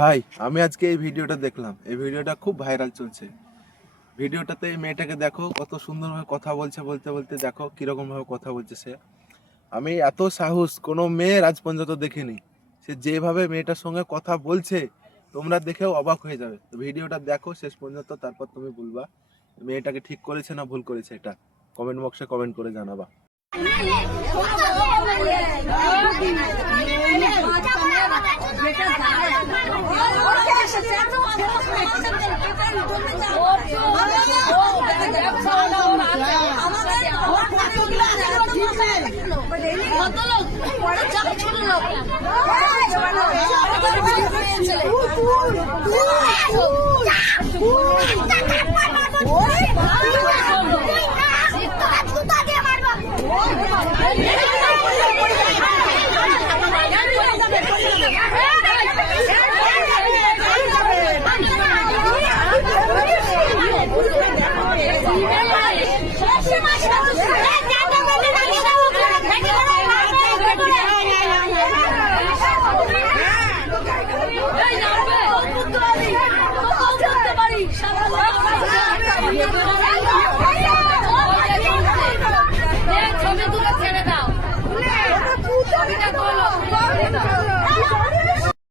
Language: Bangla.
ভাই আমি আজকে এই ভিডিওটা দেখলাম, এই ভিডিওটা খুব ভাইরাল চলছে। ভিডিওটাতে এই মেয়েটাকে দেখো কত সুন্দরভাবে কথা বলছে, বলতে বলতে দেখো কিরকম ভাবে কথা বলছে সে। আমি এত সাহস কোনো মেয়ের আজ পর্যন্ত দেখিনি। সে যেভাবে মেয়েটার সঙ্গে কথা বলছে তোমরা দেখেও অবাক হয়ে যাবে। তো ভিডিওটা দেখো শেষ পর্যন্ত, তারপর তুমি বলবা মেয়েটাকে ঠিক করেছে না ভুল করেছে। এটা কমেন্ট বক্সে কমেন্ট করে জানাবা। ছোট লোক